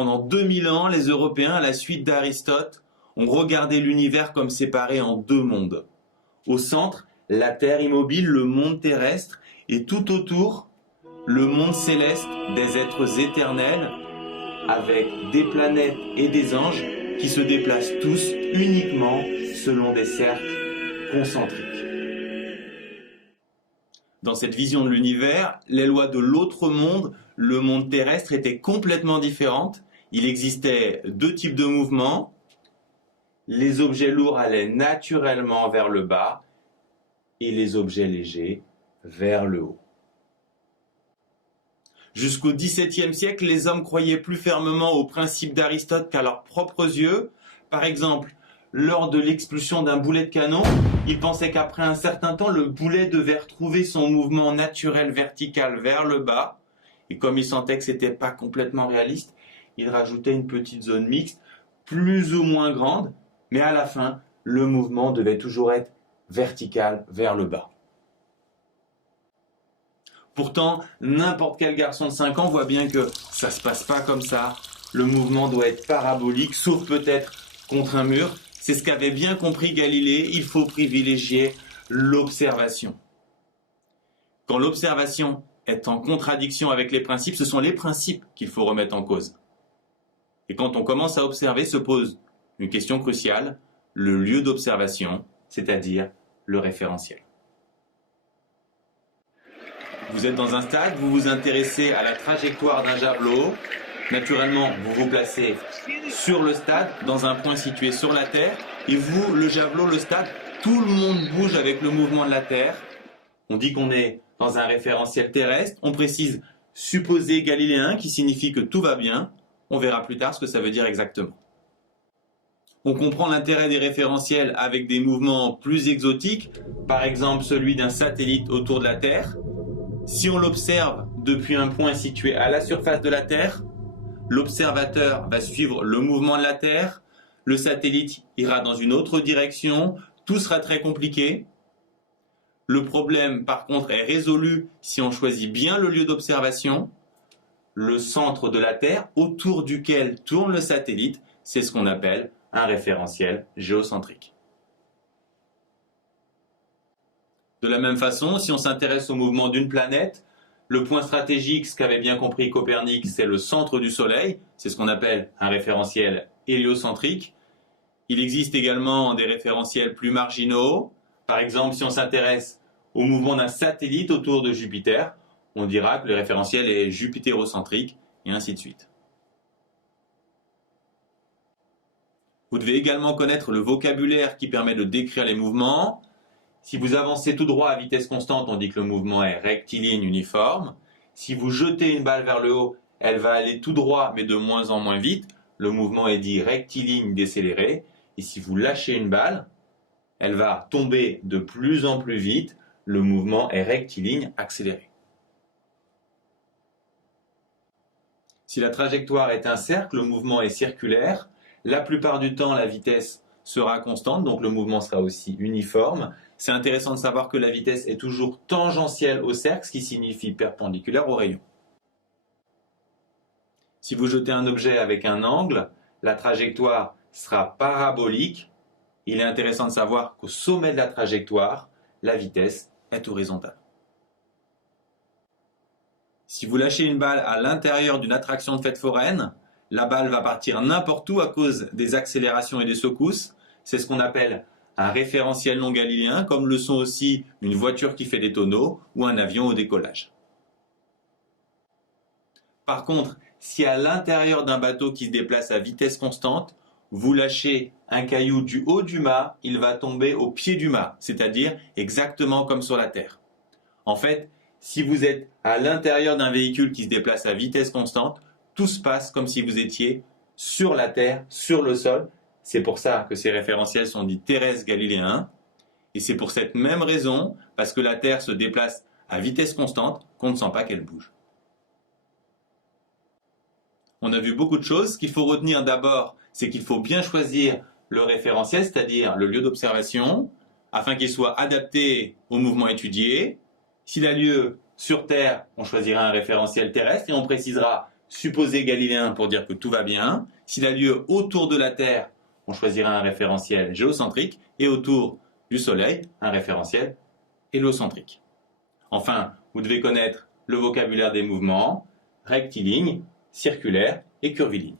Pendant 2000 ans, les Européens, à la suite d'Aristote, ont regardé l'univers comme séparé en deux mondes. Au centre, la Terre immobile, le monde terrestre, et tout autour, le monde céleste des êtres éternels, avec des planètes et des anges qui se déplacent tous uniquement selon des cercles concentriques. Dans cette vision de l'univers, les lois de l'autre monde, le monde terrestre, étaient complètement différentes. Il existait deux types de mouvements. Les objets lourds allaient naturellement vers le bas et les objets légers vers le haut. Jusqu'au XVIIe siècle, les hommes croyaient plus fermement aux principes d'Aristote qu'à leurs propres yeux. Par exemple, lors de l'expulsion d'un boulet de canon, ils pensaient qu'après un certain temps, le boulet devait retrouver son mouvement naturel vertical vers le bas. Et comme ils sentaient que ce n'était pas complètement réaliste, ils rajoutaient une petite zone mixte, plus ou moins grande, mais à la fin, le mouvement devait toujours être vertical vers le bas. Pourtant, n'importe quel garçon de 5 ans voit bien que ça ne se passe pas comme ça. Le mouvement doit être parabolique, sauf peut-être contre un mur. C'est ce qu'avait bien compris Galilée, il faut privilégier l'observation. Quand l'observation est en contradiction avec les principes, ce sont les principes qu'il faut remettre en cause. Et quand on commence à observer, se pose une question cruciale, le lieu d'observation, c'est-à-dire le référentiel. Vous êtes dans un stade, vous vous intéressez à la trajectoire d'un javelot. Naturellement, vous vous placez sur le stade, dans un point situé sur la Terre. Et vous, le javelot, le stade, tout le monde bouge avec le mouvement de la Terre. On dit qu'on est dans un référentiel terrestre. On précise supposé galiléen, qui signifie que tout va bien. On verra plus tard ce que ça veut dire exactement. On comprend l'intérêt des référentiels avec des mouvements plus exotiques, par exemple celui d'un satellite autour de la Terre. Si on l'observe depuis un point situé à la surface de la Terre, l'observateur va suivre le mouvement de la Terre, le satellite ira dans une autre direction, tout sera très compliqué. Le problème, par contre, est résolu si on choisit bien le lieu d'observation, le centre de la Terre, autour duquel tourne le satellite, c'est ce qu'on appelle un référentiel géocentrique. De la même façon, si on s'intéresse au mouvement d'une planète, le point stratégique, ce qu'avait bien compris Copernic, c'est le centre du Soleil, c'est ce qu'on appelle un référentiel héliocentrique. Il existe également des référentiels plus marginaux. Par exemple, si on s'intéresse au mouvement d'un satellite autour de Jupiter, on dira que le référentiel est jupitérocentrique, et ainsi de suite. Vous devez également connaître le vocabulaire qui permet de décrire les mouvements. Si vous avancez tout droit à vitesse constante, on dit que le mouvement est rectiligne uniforme. Si vous jetez une balle vers le haut, elle va aller tout droit mais de moins en moins vite. Le mouvement est dit rectiligne décéléré. Et si vous lâchez une balle, elle va tomber de plus en plus vite. Le mouvement est rectiligne accéléré. Si la trajectoire est un cercle, le mouvement est circulaire. La plupart du temps, la vitesse sera constante, donc le mouvement sera aussi uniforme. C'est intéressant de savoir que la vitesse est toujours tangentielle au cercle, ce qui signifie perpendiculaire au rayon. Si vous jetez un objet avec un angle, la trajectoire sera parabolique. Il est intéressant de savoir qu'au sommet de la trajectoire, la vitesse est horizontale. Si vous lâchez une balle à l'intérieur d'une attraction de fête foraine, la balle va partir n'importe où à cause des accélérations et des secousses. C'est ce qu'on appelle un référentiel non galiléen, comme le sont aussi une voiture qui fait des tonneaux ou un avion au décollage. Par contre, si à l'intérieur d'un bateau qui se déplace à vitesse constante, vous lâchez un caillou du haut du mât, il va tomber au pied du mât, c'est-à-dire exactement comme sur la Terre. En fait, si vous êtes à l'intérieur d'un véhicule qui se déplace à vitesse constante, tout se passe comme si vous étiez sur la Terre, sur le sol. C'est pour ça que ces référentiels sont dits terrestres galiléens. Et c'est pour cette même raison, parce que la Terre se déplace à vitesse constante, qu'on ne sent pas qu'elle bouge. On a vu beaucoup de choses. Ce qu'il faut retenir d'abord, c'est qu'il faut bien choisir le référentiel, c'est-à-dire le lieu d'observation, afin qu'il soit adapté au mouvement étudié. S'il a lieu sur Terre, on choisira un référentiel terrestre et on précisera supposé galiléen pour dire que tout va bien. S'il a lieu autour de la Terre, on choisira un référentiel géocentrique et autour du Soleil, un référentiel héliocentrique. Enfin, vous devez connaître le vocabulaire des mouvements rectilignes, circulaires et curvilignes.